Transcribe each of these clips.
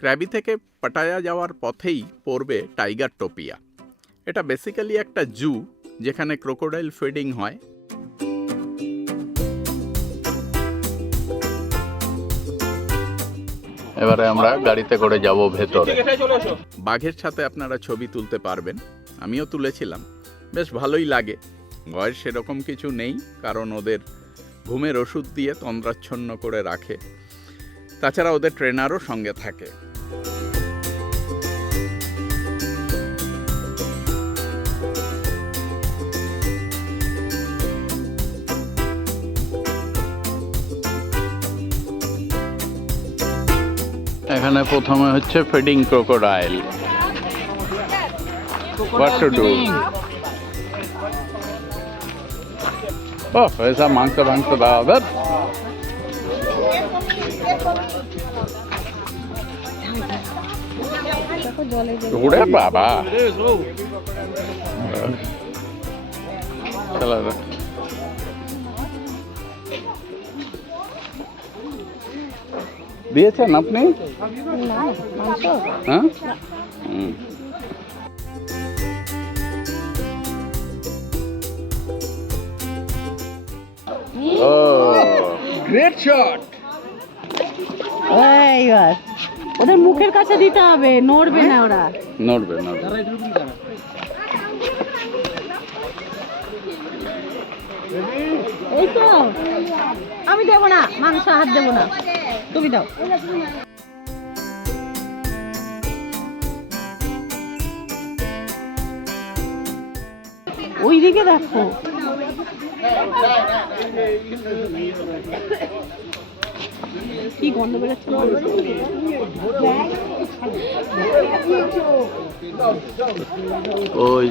Krabi থেকে Pattaya যাওয়ার পথেই পড়বে টাইগার টোপিয়া। এটা বেসিক্যালি একটা জু যেখানে ক্রোকোডাইল ফিডিং হয়। এবারে আমরা গাড়িতে করে যাব ভেতরে। বাঘের সাথে আপনারা ছবি তুলতে পারবেন, আমিও তুলেছিলাম, বেশ ভালোই লাগে। ভয়ের সেরকম কিছু নেই, কারণ ওদের ঘুমের ওষুধ দিয়ে তন্দ্রাচ্ছন্ন করে রাখে। তাছাড়া ওদের ট্রেনারও সঙ্গে থাকে। এখানে প্রথমে হচ্ছে feeding crocodile. What to do? ऐसा मांगते मांगते बराबर उड़े बाबा। चलो দিয়েছেন আপনি? হ্যাঁ, গ্রেট শট। ওদের মুখের কাছে দিতে হবে, নড়বে না, ওরা নড়বে। এই তো আমি দেবো না, মাংস হাত দেবো না, তুমি দাও। ওইদিকে দেখো, কি গন্ধ বেরোচ্ছে। ওই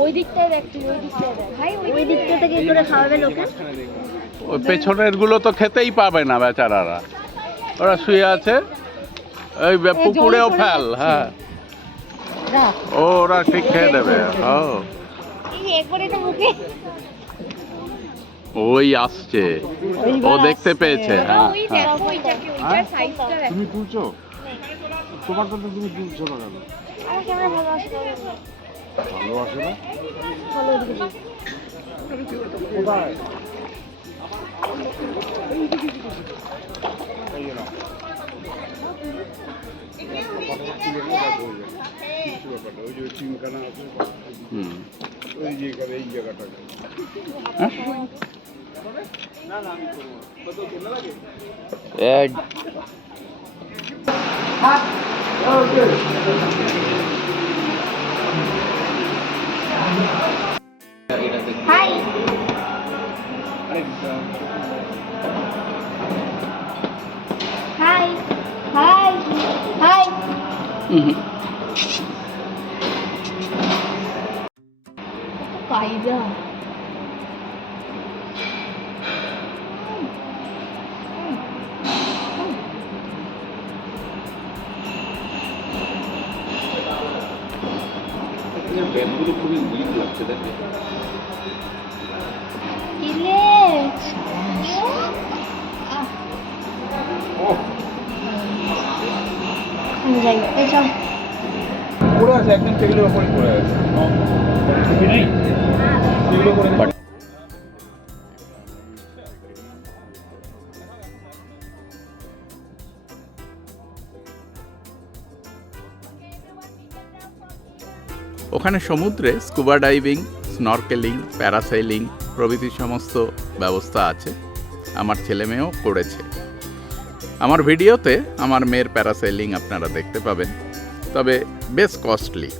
ওই দিকটায় দেখ, তুই ওই দিকটায় দেখ ভাই, ওই দিকটা থেকে করে খাওয়াবে লোকে। ওই পেছনের গুলো তো খেতেই পাবে না বেচারারা, ওরা শুয়ে আছে। ওই পুকুরেও ফেল। হ্যাঁ, ওরা ঠিক খেয়ে দেবে। ওই আসছে, ও দেখতে পেয়েছে। হ্যাঁ, তুমি তুলছো, তোমার তো তুমি তুলছো না কেন? ভালো আসে না? কোথায়? এই জায়গাটা এক হাই হাই হাই হাই। কাইজা ব্যাগগুলো খুবই উইক লাগছে, দেখে পড়ে আছে, একদম টেবিলের ওপরই পড়ে আছে। ওখানে সমুদ্রে স্কুবা ডাইভিং, স্নরকেলিং, প্যারাসেলিং প্রভৃতি সমস্ত ব্যবস্থা আছে। আমার ছেলে মেয়েও করেছে। আমার ভিডিওতে আমার মেয়ের প্যারাসেলিং আপনারা দেখতে পাবেন, তবে বেশ কস্টলি।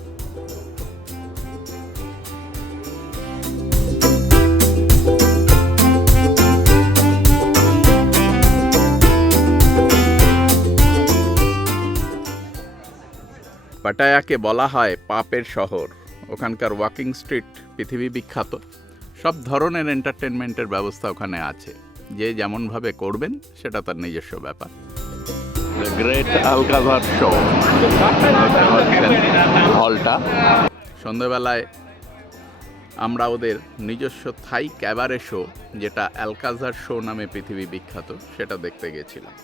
পাটায়াকে বলা হয় পাপের শহর। ওখানকার ওয়াকিং স্ট্রিট পৃথিবী বিখ্যাত। সব ধরনের এন্টারটেনমেন্টের ব্যবস্থা ওখানে আছে। যে যেমনভাবে করবেন সেটা তার নিজস্ব ব্যাপার। দ্য গ্রেট আলকাজার শো, হলটা সন্ধেবেলায় আমরা ওদের নিজস্ব থাই ক্যাবারে শো, যেটা অ্যালকাজার শো নামে পৃথিবী বিখ্যাত, সেটা দেখতে গেছিলাম।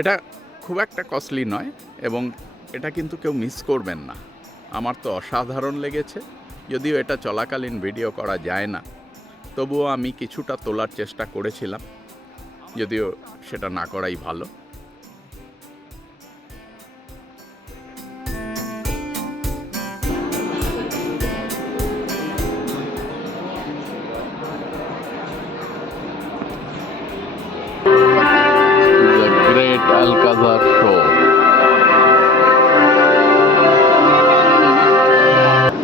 এটা খুব একটা কস্টলি নয় এবং এটা কিন্তু কেউ মিস করবেন না। আমার তো অসাধারণ লেগেছে, যদিও এটা চলাকালীন ভিডিও করা যায় না, তবুও আমি কিছুটা তোলার চেষ্টা করেছিলাম, যদিও সেটা না করাই ভালো। The Great Alcazar Show.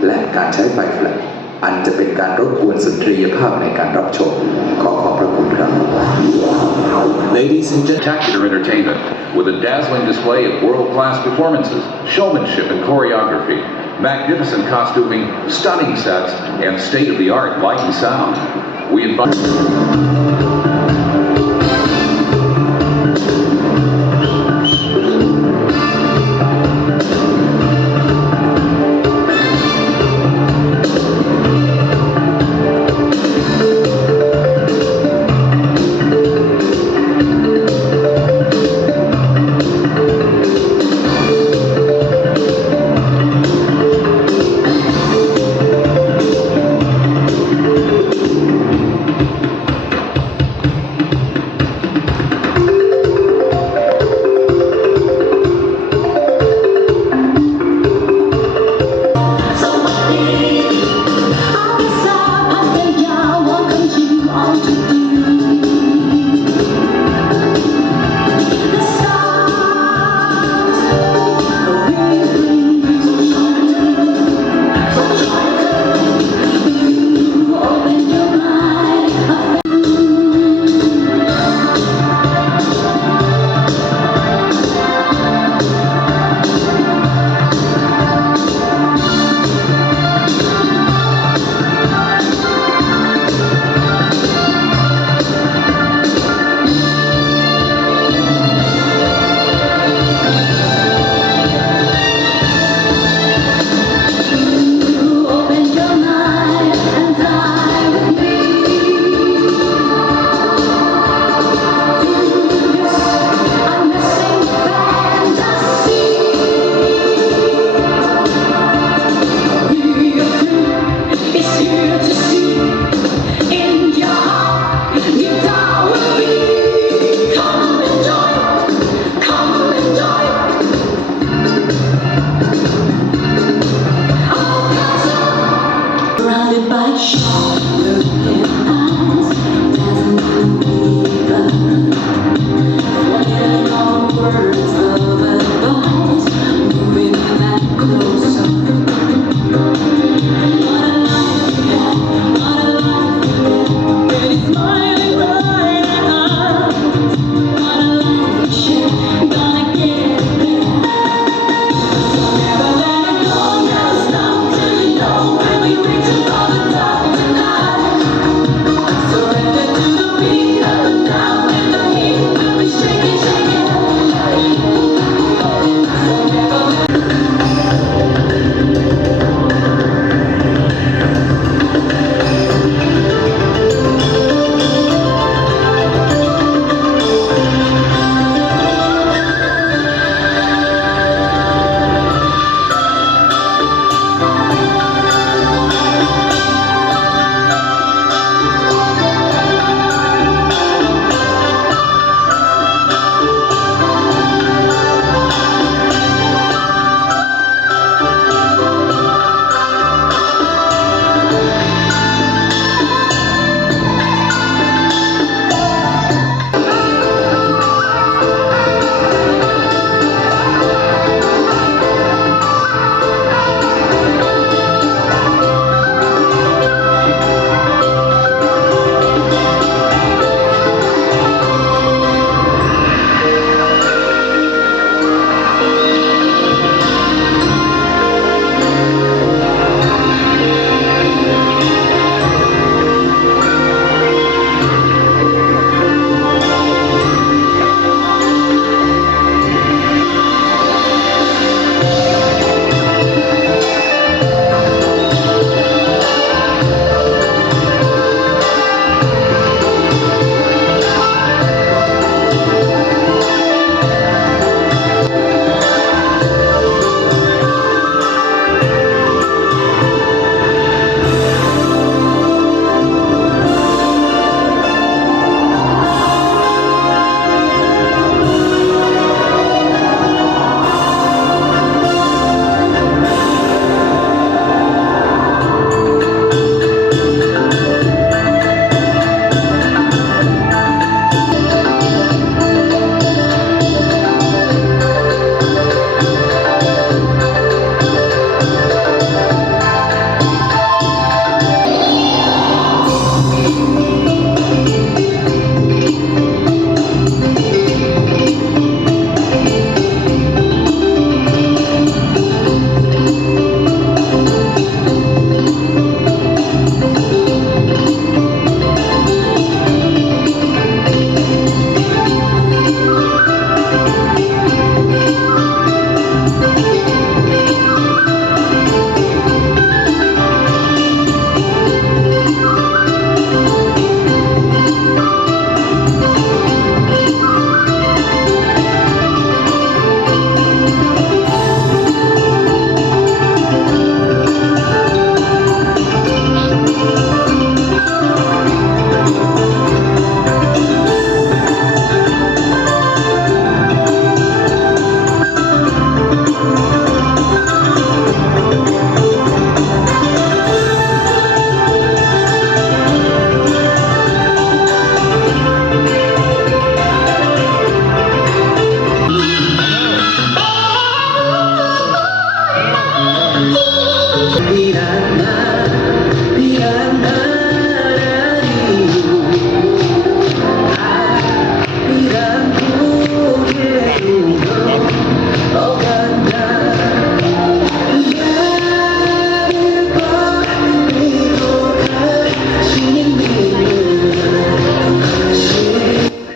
และการใช้ไฟแฟลชอันจะเป็นการรบกวนสุนทรียภาพในการรับชมขอบพระคุณครับ Ladies and gentlemen, Spectacular entertainment with a dazzling display of world-class performances, showmanship and choreography, magnificent costuming, stunning sets, and state-of-the-art light and sound. We invite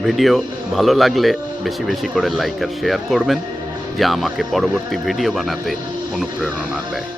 video ভালো লাগলে বেশি বেশি করে like আর share করবেন, যা আমাকে পরবর্তী video বানাতে অনুপ্রেরণা দেয়।